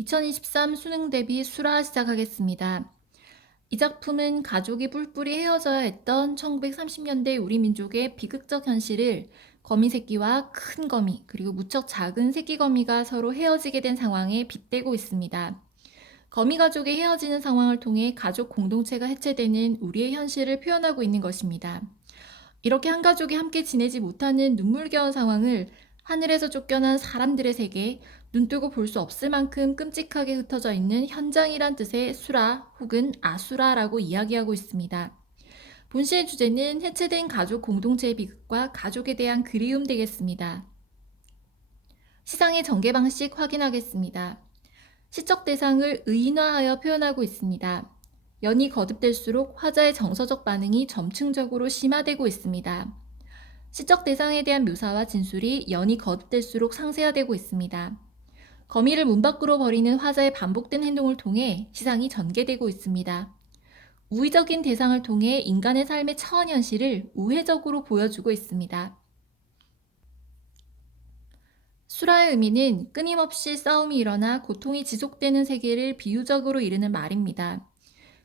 2023 수능 대비 수라 시작하겠습니다. 이 작품은 가족이 뿔뿔이 헤어져야 했던 1930년대 우리 민족의 비극적 현실을 거미 새끼와 큰 거미, 그리고 무척 작은 새끼 거미가 서로 헤어지게 된 상황에 빗대고 있습니다. 거미 가족이 헤어지는 상황을 통해 가족 공동체가 해체되는 우리의 현실을 표현하고 있는 것입니다. 이렇게 한 가족이 함께 지내지 못하는 눈물겨운 상황을 하늘에서 쫓겨난 사람들의 세계, 눈뜨고 볼 수 없을 만큼 끔찍하게 흩어져 있는 현장이란 뜻의 수라 혹은 아수라라고 이야기하고 있습니다. 본시의 주제는 해체된 가족 공동체의 비극과 가족에 대한 그리움 되겠습니다. 시상의 전개 방식 확인하겠습니다. 시적 대상을 의인화하여 표현하고 있습니다. 연이 거듭될수록 화자의 정서적 반응이 점층적으로 심화되고 있습니다. 시적 대상에 대한 묘사와 진술이 연이 거듭될수록 상세화되고 있습니다. 거미를 문 밖으로 버리는 화자의 반복된 행동을 통해 시상이 전개되고 있습니다. 우의적인 대상을 통해 인간의 삶의 처한 현실을 우회적으로 보여주고 있습니다. 수라의 의미는 끊임없이 싸움이 일어나 고통이 지속되는 세계를 비유적으로 이르는 말입니다.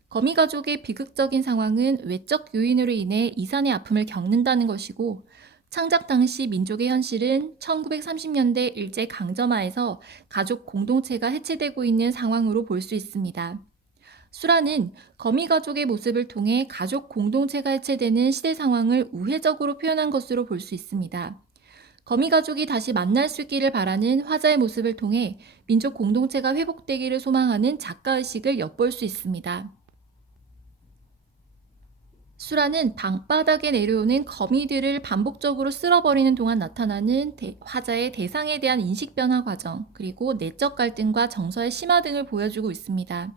거미 가족의 비극적인 상황은 외적 요인으로 인해 이산의 아픔을 겪는다는 것이고, 창작 당시 민족의 현실은 1930년대 일제 강점하에서 가족 공동체가 해체되고 있는 상황으로 볼 수 있습니다. 수라는 거미 가족의 모습을 통해 가족 공동체가 해체되는 시대 상황을 우회적으로 표현한 것으로 볼 수 있습니다. 거미 가족이 다시 만날 수 있기를 바라는 화자의 모습을 통해 민족 공동체가 회복되기를 소망하는 작가의식을 엿볼 수 있습니다. 수라는 방바닥에 내려오는 거미들을 반복적으로 쓸어버리는 동안 나타나는 화자의 대상에 대한 인식 변화 과정, 그리고 내적 갈등과 정서의 심화 등을 보여주고 있습니다.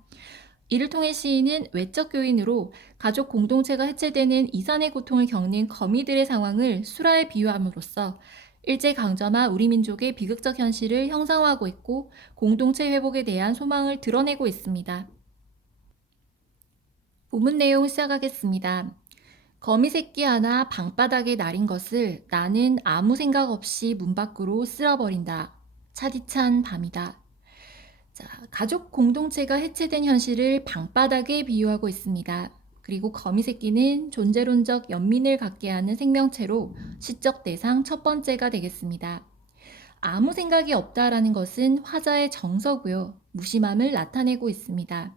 이를 통해 시인은 외적 요인으로 가족 공동체가 해체되는 이산의 고통을 겪는 거미들의 상황을 수라에 비유함으로써 일제강점화 우리 민족의 비극적 현실을 형상화하고 있고, 공동체 회복에 대한 소망을 드러내고 있습니다. 본문 내용 시작하겠습니다. 거미 새끼 하나 방바닥에 날인 것을 나는 아무 생각 없이 문 밖으로 쓸어버린다. 차디찬 밤이다. 자, 가족 공동체가 해체된 현실을 방바닥에 비유하고 있습니다. 그리고 거미 새끼는 존재론적 연민을 갖게 하는 생명체로 시적 대상 첫 번째가 되겠습니다. 아무 생각이 없다라는 것은 화자의 정서고요. 무심함을 나타내고 있습니다.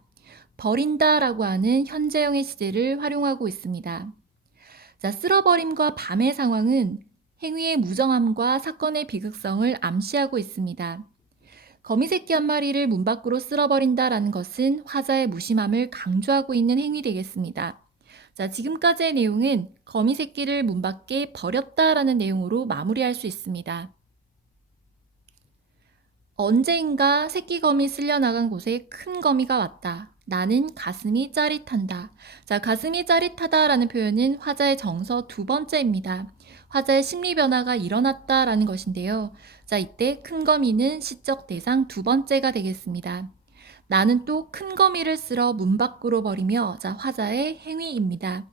버린다라고 하는 현재형의 시제를 활용하고 있습니다. 자, 쓸어버림과 밤의 상황은 행위의 무정함과 사건의 비극성을 암시하고 있습니다. 거미 새끼 한 마리를 문 밖으로 쓸어버린다라는 것은 화자의 무심함을 강조하고 있는 행위 되겠습니다. 자, 지금까지의 내용은 거미 새끼를 문 밖에 버렸다라는 내용으로 마무리할 수 있습니다. 언제인가 새끼 거미 쓸려나간 곳에 큰 거미가 왔다. 나는 가슴이 짜릿한다. 자, 가슴이 짜릿하다라는 표현은 화자의 정서 두 번째입니다. 화자의 심리 변화가 일어났다라는 것인데요. 자, 이때 큰 거미는 시적 대상 두 번째가 되겠습니다. 나는 또 큰 거미를 쓸어 문 밖으로 버리며, 자, 화자의 행위입니다.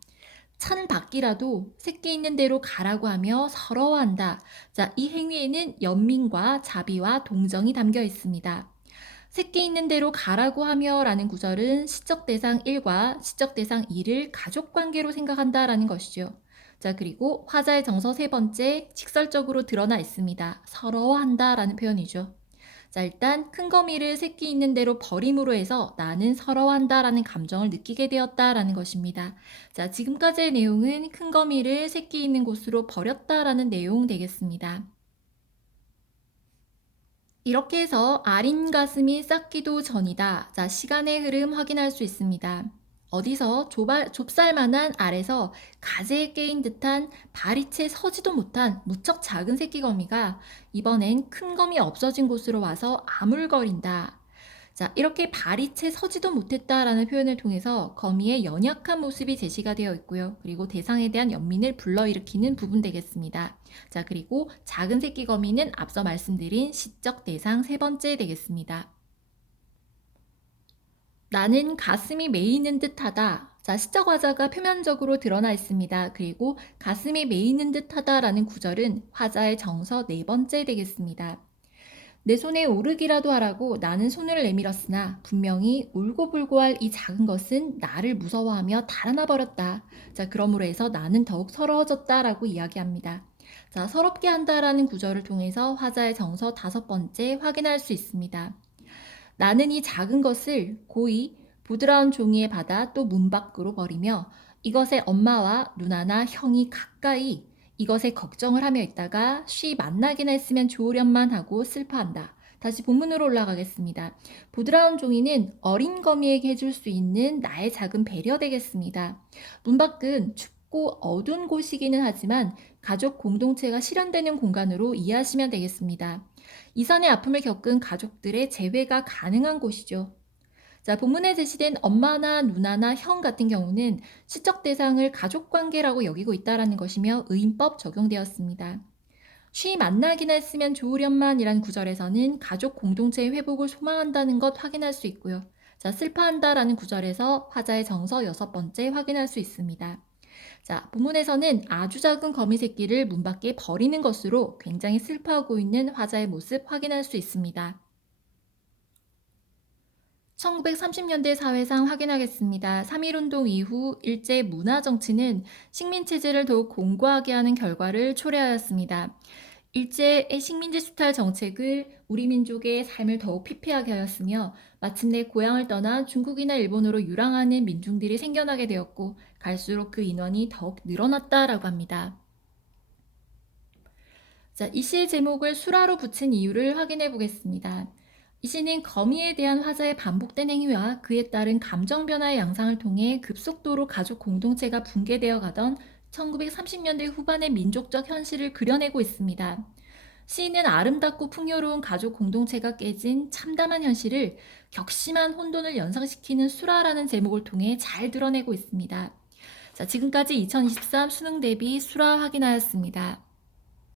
찬 밖이라도 새끼 있는 대로 가라고 하며 서러워한다. 자, 이 행위에는 연민과 자비와 동정이 담겨 있습니다. 새끼 있는 대로 가라고 하며 라는 구절은 시적 대상 1과 시적 대상 2를 가족 관계로 생각한다라는 것이죠. 자, 그리고 화자의 정서 세 번째, 직설적으로 드러나 있습니다. 서러워한다라는 표현이죠. 자, 일단 큰 거미를 새끼 있는 대로 버림으로 해서 나는 서러워한다라는 감정을 느끼게 되었다라는 것입니다. 자, 지금까지의 내용은 큰 거미를 새끼 있는 곳으로 버렸다라는 내용 되겠습니다. 이렇게 해서 아린 가슴이 싹기도 전이다. 자, 시간의 흐름 확인할 수 있습니다. 어디서 좁쌀만한 알에서 가재에 깨인 듯한 발이 채 서지도 못한 무척 작은 새끼 거미가 이번엔 큰 거미 없어진 곳으로 와서 아물거린다. 자, 이렇게 발이 채 서지도 못했다라는 표현을 통해서 거미의 연약한 모습이 제시가 되어 있고요. 그리고 대상에 대한 연민을 불러일으키는 부분 되겠습니다. 자, 그리고 작은 새끼 거미는 앞서 말씀드린 시적 대상 세 번째 되겠습니다. 나는 가슴이 메이는 듯하다. 자, 시적 화자가 표면적으로 드러나 있습니다. 그리고 가슴이 메이는 듯하다라는 구절은 화자의 정서 네 번째 되겠습니다. 내 손에 오르기라도 하라고 나는 손을 내밀었으나 분명히 울고불고할 이 작은 것은 나를 무서워하며 달아나 버렸다. 자, 그러므로 해서 나는 더욱 서러워졌다라고 이야기합니다. 자, 서럽게 한다라는 구절을 통해서 화자의 정서 다섯 번째 확인할 수 있습니다. 나는 이 작은 것을 고이 부드러운 종이에 받아 또 문 밖으로 버리며 이것의 엄마와 누나나 형이 가까이 이것에 걱정을 하며 있다가 쉬 만나기나 했으면 좋으련만 하고 슬퍼한다. 다시 본문으로 올라가겠습니다. 부드러운 종이는 어린 거미에게 해줄 수 있는 나의 작은 배려 되겠습니다. 문 밖은 춥고 어두운 곳이기는 하지만 가족 공동체가 실현되는 공간으로 이해하시면 되겠습니다. 이산의 아픔을 겪은 가족들의 재회가 가능한 곳이죠. 자, 본문에 제시된 엄마나 누나나 형 같은 경우는 시적 대상을 가족 관계라고 여기고 있다라는 것이며 의인법 적용되었습니다. 쉬 만나기나 했으면 좋으련만이란 구절에서는 가족 공동체의 회복을 소망한다는 것 확인할 수 있고요. 자, 슬퍼한다라는 구절에서 화자의 정서 여섯 번째 확인할 수 있습니다. 자, 본문에서는 아주 작은 거미 새끼를 문 밖에 버리는 것으로 굉장히 슬퍼하고 있는 화자의 모습 확인할 수 있습니다. 1930년대 사회상 확인하겠습니다. 3.1운동 이후 일제 문화 정치는 식민체제를 더욱 공고하게 하는 결과를 초래하였습니다. 일제의 식민지 수탈 정책을 우리 민족의 삶을 더욱 피폐하게 하였으며 마침내 고향을 떠나 중국이나 일본으로 유랑하는 민중들이 생겨나게 되었고 갈수록 그 인원이 더욱 늘어났다라고 합니다. 자, 이 시의 제목을 수라로 붙인 이유를 확인해 보겠습니다. 이 시는 거미에 대한 화자의 반복된 행위와 그에 따른 감정 변화의 양상을 통해 급속도로 가족 공동체가 붕괴되어 가던 1930년대 후반의 민족적 현실을 그려내고 있습니다. 시인은 아름답고 풍요로운 가족 공동체가 깨진 참담한 현실을 격심한 혼돈을 연상시키는 수라라는 제목을 통해 잘 드러내고 있습니다. 자, 지금까지 2023 수능 대비 수라 확인하였습니다.